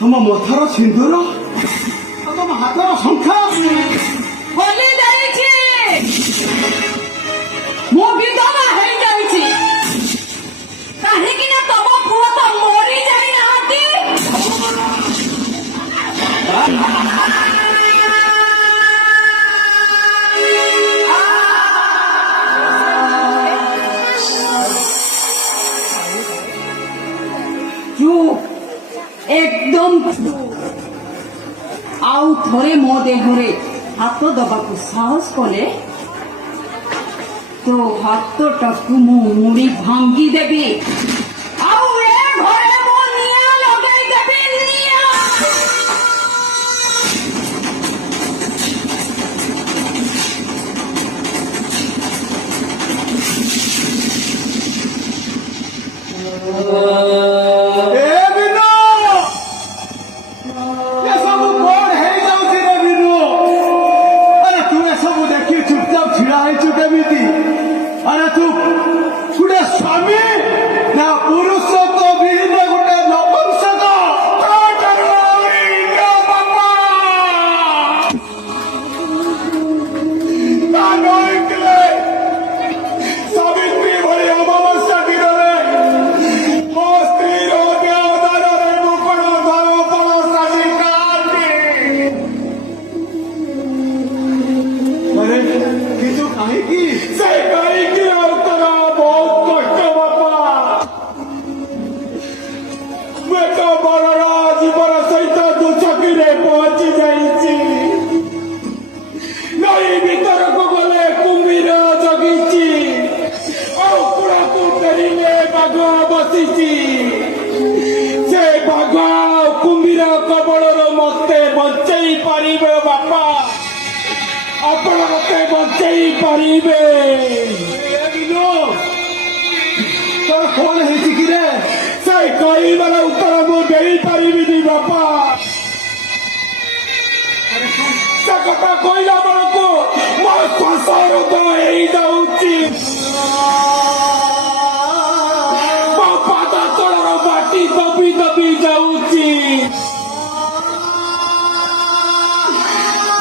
ତମ ମଥାର ସିନ୍ଦୁର ତମ ହାତର ଶଙ୍ଖା ଖୋଲି ଦେଇଛି। ମୁଁ ବିଧବା ହେଇଯାଇଛି କାହିଁକି ନା ତମ ପୁଅ ତ ମରି ଯାଇନାହାନ୍ତି। ଚୁପ୍, ଏକଦମ ଚୁପ୍। ଆଉ ଥରେ ମୋ ଦେହରେ ହାତ ଦବାକୁ ସାହସ କଲେ ତୋ ହାତଟାକୁ ମୁଁ ମୁଡ଼ି ଭାଙ୍ଗି ଦେବି। ଆଉ ଏ ଘରେ ମୁଁ ନିଆଁ ଲଗେଇ ଦେବି, ନିଆଁ। ଏ ବିନୁ ଏସବୁ କଣ ହେଇଯାଉଛି ରେ ବିନୁ? ଆରେ ତୁ ଏସବୁ ଦେଖି ଚୁପଚାପ ଛିଡା ହେଇଛୁ କେମିତି? ଆରେ ତୁ ଗୋଟେ ସ୍ୱାମୀ ନା ପୁରୁଷ ତ ବିହୀନ ଗୋଟେ ନପୁଂସକ? ସାବିତ୍ରୀ ଭଳି ଅମାବସ୍ୟା ଦିନରେ ମୋ ସ୍ତ୍ରୀର ଦେହଦାନରେ ମୁଁ କଣ ଧର୍ମଫଳ ସାଜି କାଟେ? ଆରେ କିନ୍ତୁ କାହିଁକି? ସେ କାହିଁକି ଉତ୍ତର ବହୁତ କଷ୍ଟ ବାପା। ମୁଁ ଏକ ବଡର ଜୀବନ ସହିତ ଦୁଚକିରେ ପହଞ୍ଚି ଯାଇଛି। ନଈ ଭିତରକୁ ଗଲେ କୁମ୍ଭୀର ଜଗିଛି, ଆଉ କୁଳକୁ ଫେରିଲେ ବାଘ ବସିଛି। ସେ ବାଘ ଆଉ କୁମ୍ଭୀର କବଳରୁ ମତେ ବଞ୍ଚେଇ ପାରିବେ ବାପା, ଆପଣ ମତେ ବଞ୍ଚେଇ ପାରିବେ। ତୋର କଣ ହେଇଛି କି ରେ? ସେ କହିବାର ଉତ୍ତର ମୁଁ ଦେଇପାରିବିନି ବାପା। ସେ କଥା କହିଲା ବେଳକୁ ମୋ ଶ୍ୱାସରୁଦ୍ଧ ହେଇଯାଉଛି। ମୋ ପାଦ ତଳର ମାଟି ଦବି ଦବି ଯାଉଛି।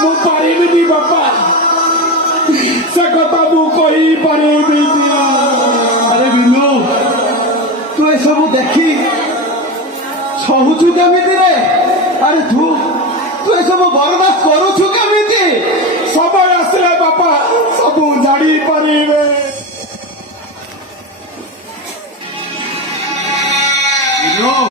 ମୁଁ ପାରିବିନି ବାପା, ସେ କଥା ମୁଁ କହିପାରିବିନି। ଆରେ ବିନୁ ତୁ ଏସବୁ ଦେଖି ସହୁଛୁ କେମିତି ରେ? ଆରେ ତୁ ଏସବୁ ବରଦାସ୍ତ କରୁଛୁ କେମିତି?